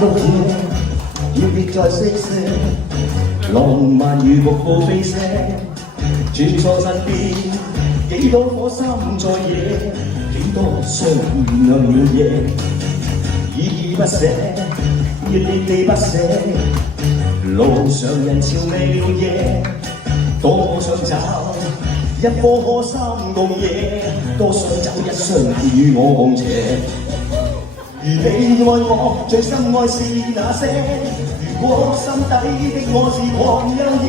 路夜，要別再識色，浪漫如瀑布飛瀉，穿梭身邊，幾多顆心在野，幾多雙眼亮了夜，依依不捨，依依不捨，路上人潮未了夜，多想找一顆心共夜，多想找一雙眼與我共斜。如你愛我，最深愛是那些。如果心底的我是狂有野，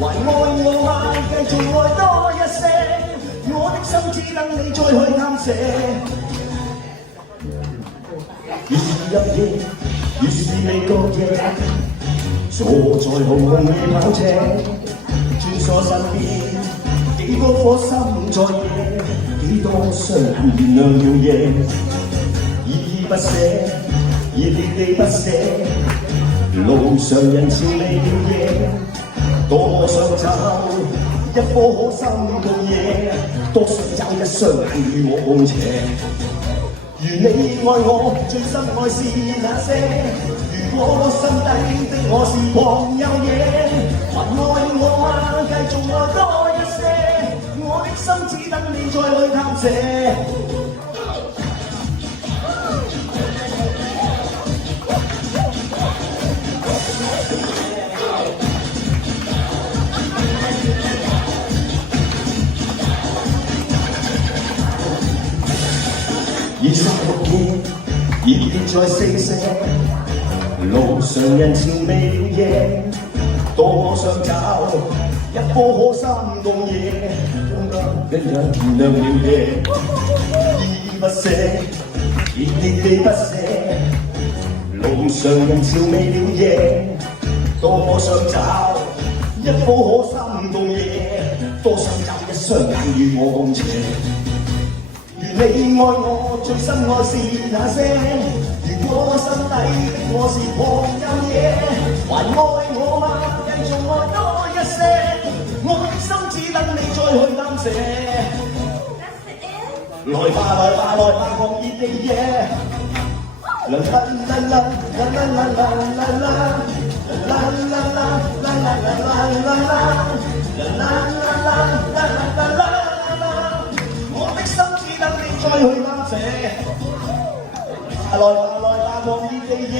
還愛我嗎？繼續愛多一些，我的心只等你再去探射。越是入夜，越是未覺夜，坐在紅紅夜跑車，穿梭身邊，幾多顆心在野，幾多雙眼燃亮了夜。不捨，熱烈地不捨，路上人潮未了夜，多想找一顆心共夜，多想找一雙眼與我共斜。如你愛我，最深愛是那些。如果心底的我是狂有野，還愛我嗎？繼續愛多一些，我的心只等你再去探射。26夜，已別再四射，路上人潮未了夜，多想找一顆心共夜，終得一日亮了夜，依依不捨，熱烈地不捨，路上人潮未了夜，多想找一顆心共夜，多想找一雙眼與我共斜。如你愛我，最深愛是那些。如果心底的我是狂有野，還愛我嗎？繼續愛多一些，我的心只等你再去探射。來吧來吧來吧，狂熱地夜。啦啦啦啦啦啦啦啦啦啦啦啦啦啦啦啦啦啦。再去探射，來吧來吧，狂熱地夜。